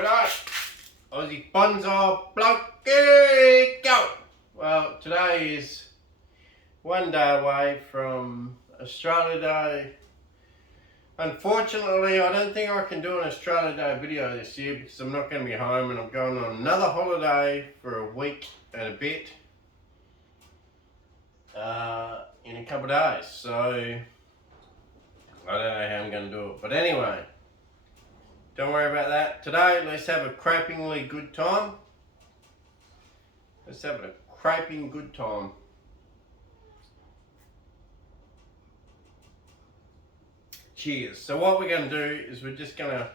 G'day, Aussie Bonsai Blokey, go! Well, today is one day away from Australia Day. Unfortunately, I don't think I can do an Australia Day video this year because I'm not going to be home and I'm going on another holiday for a week and a bit in a couple of days. So, I don't know how I'm going to do it. But anyway, don't worry about that. Today, let's have a crapingly good time. Let's have a craping good time. Cheers. So what we're going to do is we're just going to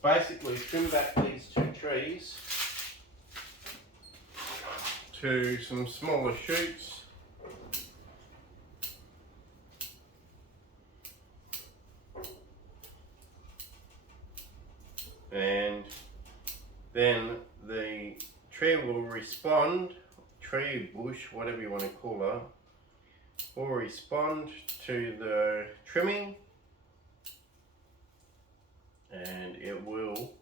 basically trim back these two trees to some smaller shoots. And then the tree will respond, tree, bush, whatever you want to call her, will respond to the trimming and it will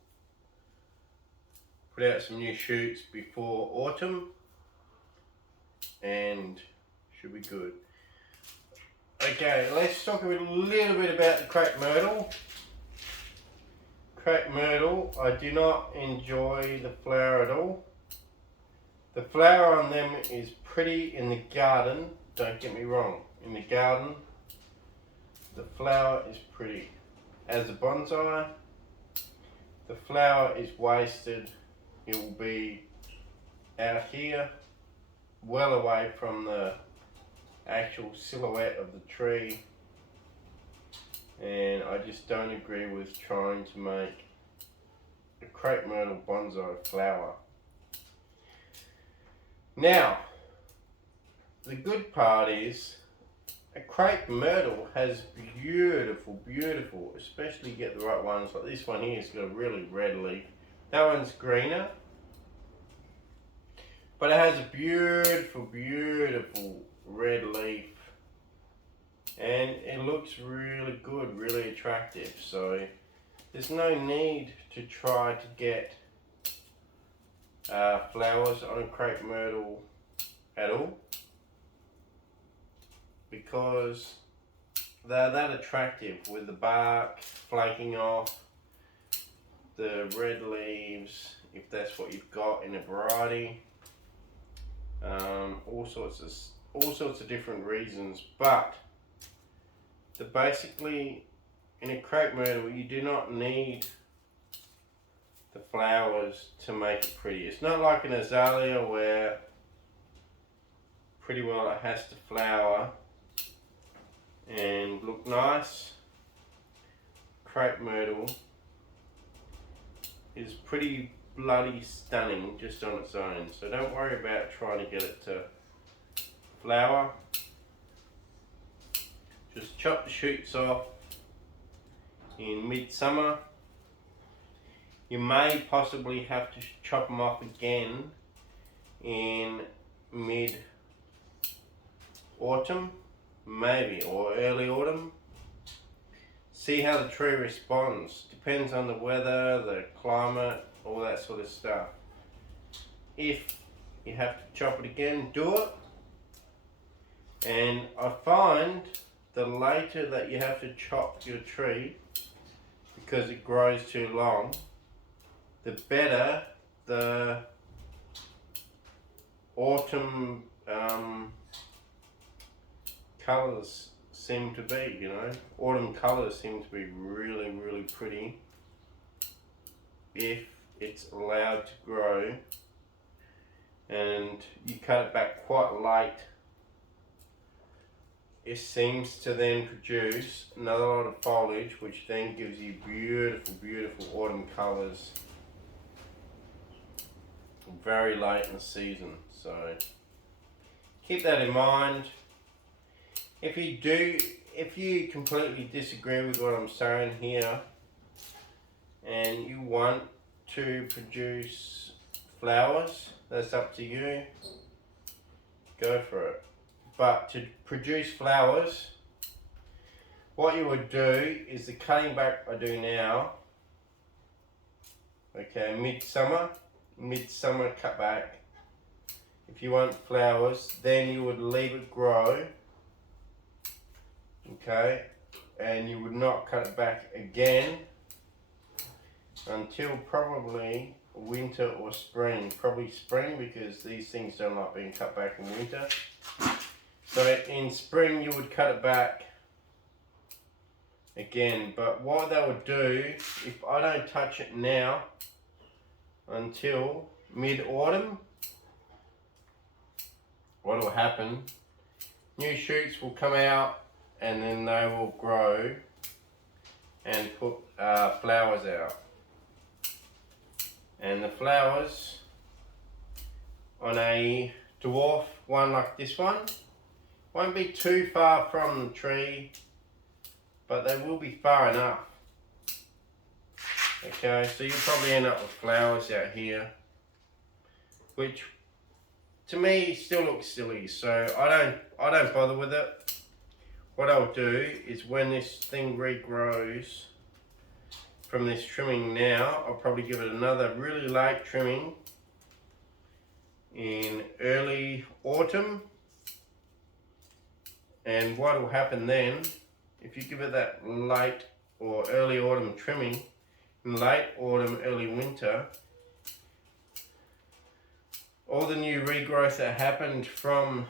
put out some new shoots before autumn and should be good. Okay, let's talk a little bit about the crepe myrtle. Crepe myrtle, I do not enjoy the flower at all. The flower on them is pretty in the garden, don't get me wrong. In the garden, the flower is pretty. As a bonsai, the flower is wasted. It will be out here, well away from the actual silhouette of the tree. And I just don't agree with trying to make a crepe myrtle bonsai flower. Now, the good part is a crepe myrtle has beautiful, especially get the right ones. Like this one here has got a really red leaf. That one's greener, but it has a beautiful red leaf. And it looks really good, really attractive. So there's no need to try to get flowers on a crepe myrtle at all, because they're that attractive with the bark flaking off, the red leaves, if that's what you've got in a variety, all sorts of different reasons. But basically, in a crepe myrtle, you do not need the flowers to make it pretty. It's not like an azalea where pretty well it has to flower and look nice. Crepe myrtle is pretty bloody stunning just on its own. So don't worry about trying to get it to flower. Just chop the shoots off in midsummer. You may possibly have to chop them off again in mid-autumn, maybe, or early autumn. See how the tree responds. Depends on the weather, the climate, all that sort of stuff. If you have to chop it again, do it. And I find the later that you have to chop your tree, because it grows too long, the better the autumn colours seem to be, you know. Autumn colours seem to be really pretty if it's allowed to grow and you cut it back quite late. It seems to then produce another lot of foliage, which then gives you beautiful autumn colours very late in the season. So keep that in mind. If you completely disagree with what I'm saying here and you want to produce flowers, that's up to you. Go for it. But to produce flowers, what you would do is the cutting back I do now Okay, midsummer cut back. If you want flowers, then you would leave it grow. Okay, and you would not cut it back again until probably winter or spring. Probably spring, because these things don't like being cut back in winter. So in spring you would cut it back again. But what that would do, if I don't touch it now until mid-autumn, what will happen, new shoots will come out and then they will grow and put flowers out. And the flowers on a dwarf one like this one won't be too far from the tree, but they will be far enough. Okay, so you'll probably end up with flowers out here, which to me still looks silly, so I don't bother with it. What I'll do is when this thing regrows from this trimming now, I'll probably give it another really light trimming in early autumn. And what will happen then, if you give it that late or early autumn trimming, in late autumn, early winter, all the new regrowth that happened from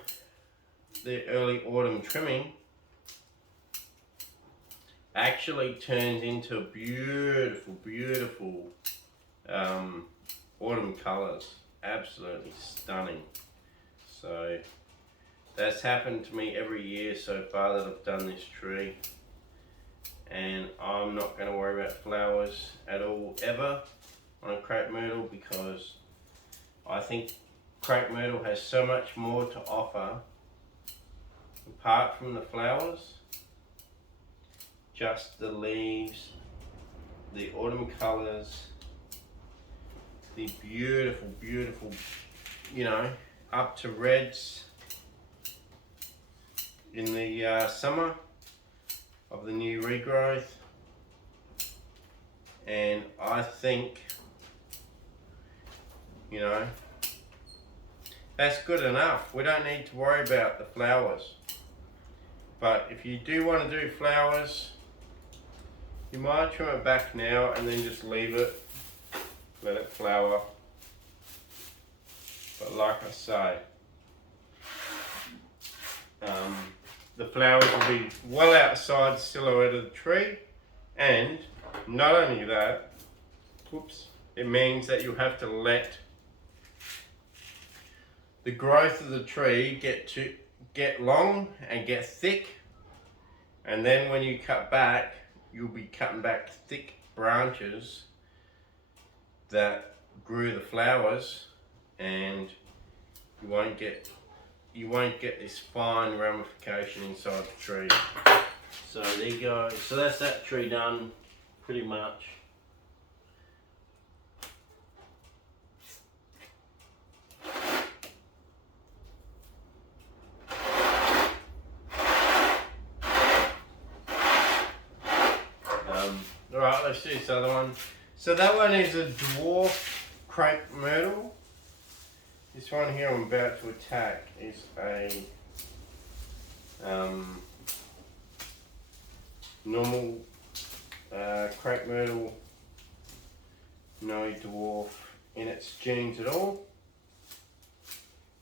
the early autumn trimming actually turns into beautiful, beautiful autumn colours. Absolutely stunning. So that's happened to me every year so far that I've done this tree, and I'm not going to worry about flowers at all ever on a crepe myrtle, because I think crepe myrtle has so much more to offer apart from the flowers. Just the leaves, the autumn colours, the beautiful, beautiful, you know, up to reds in the summer of the new regrowth. And I think, you know, that's good enough. We don't need to worry about the flowers. But if you do want to do flowers, you might trim it back now and then just leave it, let it flower. But like I say, the flowers will be well outside the silhouette of the tree, and not only that, it means that you have to let the growth of the tree get long and get thick, and then when you cut back, you'll be cutting back thick branches that grew the flowers, and you won't get this fine ramification inside the tree. So there you go. So that's that tree done, pretty much. Alright, let's do this other one. So that one is a dwarf crepe myrtle. This one here I'm about to attack is a normal crepe myrtle, no dwarf in its genes at all.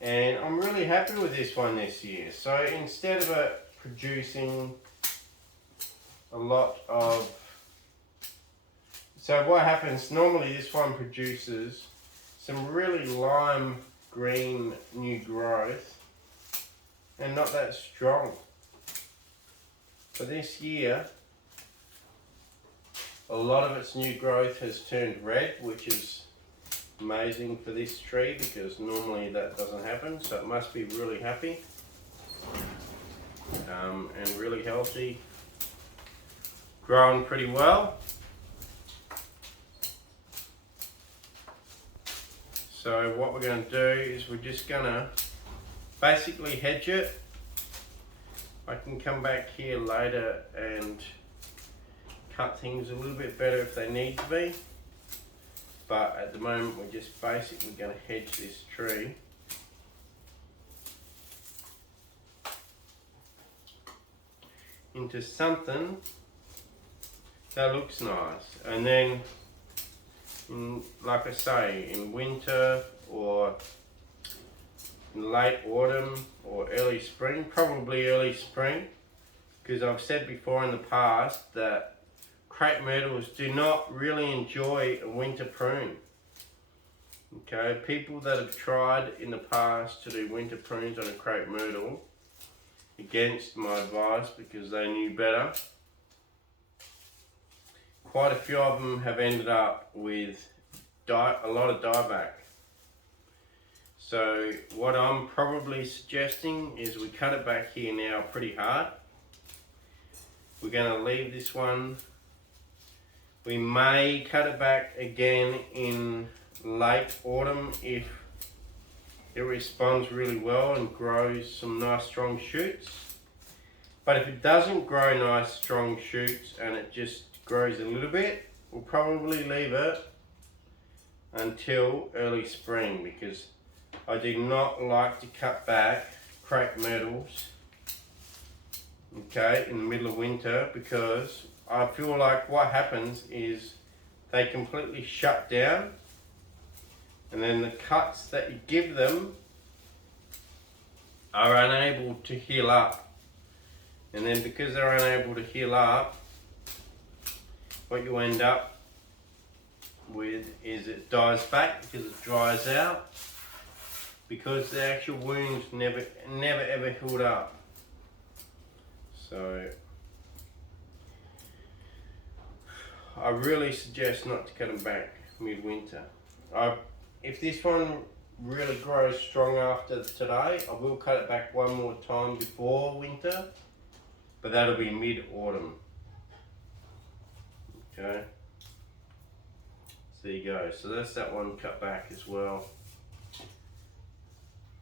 And I'm really happy with this one this year. So instead of it producing a lot of... So what happens, normally this one produces some really lime green new growth and not that strong. But this year, a lot of its new growth has turned red, which is amazing for this tree because normally that doesn't happen. So it must be really happy and really healthy, growing pretty well. So what we're going to do is we're just going to basically hedge it. I can come back here later and cut things a little bit better if they need to be. but at the moment we're just basically going to hedge this tree. Into something that looks nice, and then like I say, in winter or in late autumn or early spring, probably early spring, because I've said before in the past that crepe myrtles do not really enjoy a winter prune. Okay, people that have tried in the past to do winter prunes on a crepe myrtle, against my advice because they knew better, quite a few of them have ended up with a lot of dieback. So what I'm probably suggesting is we cut it back here now pretty hard. We're going to leave this one. We may cut it back again in late autumn if it responds really well and grows some nice strong shoots. But if it doesn't grow nice strong shoots and it just grows a little bit, we'll probably leave it until early spring, because I do not like to cut back crepe myrtles, okay, in the middle of winter, because I feel like what happens is they completely shut down, and then the cuts that you give them are unable to heal up. And then because they're unable to heal up, what you end up with is it dies back because it dries out, because the actual wounds never ever healed up. So I really suggest not to cut them back midwinter. If this one really grows strong after today, I will cut it back one more time before winter, but that'll be mid-autumn. Okay, so there you go. So that's that one cut back as well.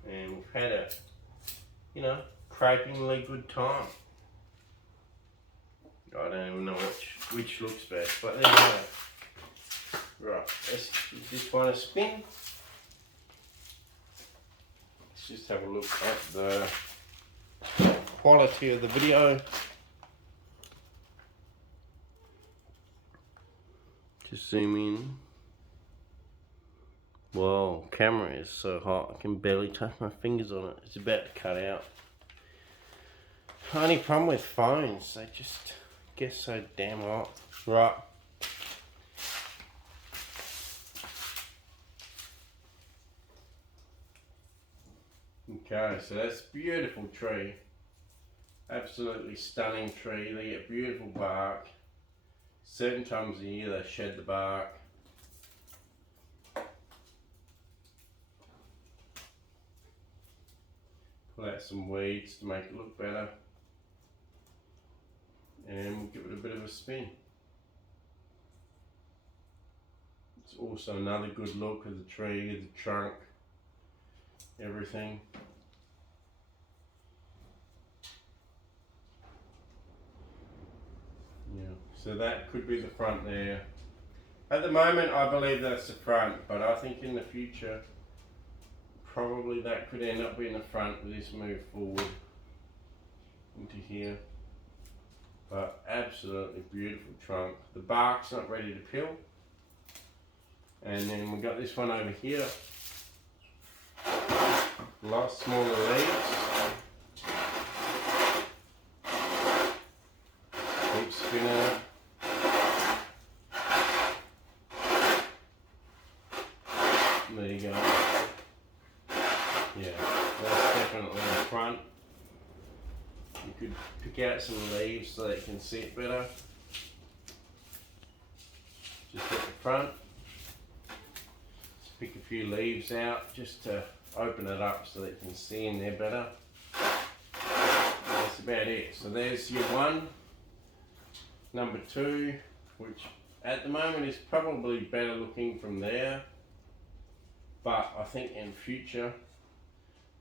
And we've had a, crapingly good time. I don't even know which looks best, but there you go. Right, let's give this one a spin. Let's just have a look at the quality of the video. Just zoom in. Whoa, camera is so hot I can barely touch my fingers on it. It's about to cut out. Only problem with phones, they just get so damn hot. Right. Okay, so that's a beautiful tree. Absolutely stunning tree. They get beautiful bark. Certain times of the year they shed the bark. Pull out some weeds to make it look better. And we'll give it a bit of a spin. It's also another good look of the tree, the trunk, everything. Yeah, so that could be the front there. At the moment I believe that's the front, but I think in the future probably that could end up being the front with this move forward into here. But absolutely beautiful trunk. The bark's not ready to peel. And then we've got this one over here. A lot smaller leaves. Keep spinning it. There you go. Yeah, that's definitely the front. You could pick out some leaves so that you can see it better. Just at the front. Just pick a few leaves out just to open it up so that you can see in there better. That's about it. So there's your one. Number two, which at the moment is probably better looking from there. But I think in future,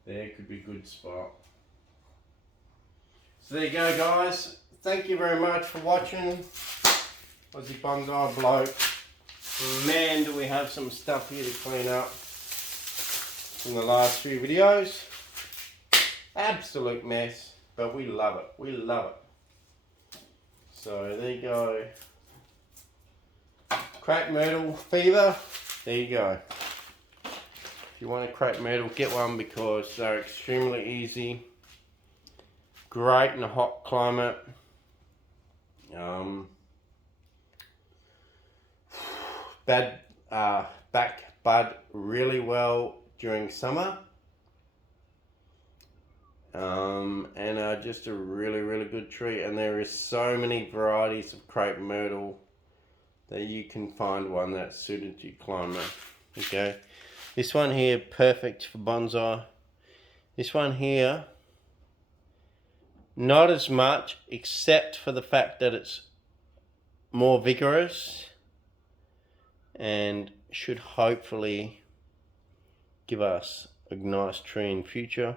there could be a good spot. So there you go, guys. Thank you very much for watching. Aussie Bonsai Bloke. Man, do we have some stuff here to clean up from the last few videos. Absolute mess, but we love it. We love it. So there you go. Crepe myrtle fever. There you go. If you want a crepe myrtle, get one because they're extremely easy. Great in a hot climate. Back bud really well during summer. And are just a really good tree. And there is so many varieties of crepe myrtle that you can find one that's suited to your climate. Okay, this one here perfect for bonsai. This one here not as much, except for the fact that it's more vigorous and should hopefully give us a nice tree in future.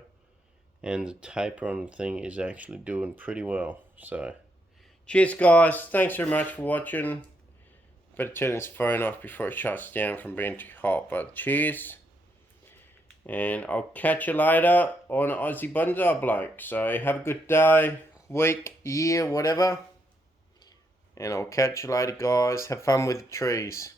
And the taper on the thing is actually doing pretty well. So cheers guys, thanks very much for watching. Better turn this phone off before it shuts down from being too hot, but cheers. And I'll catch you later on Aussie Bonsai Bloke. So have a good day, week, year, whatever. And I'll catch you later guys. Have fun with the trees.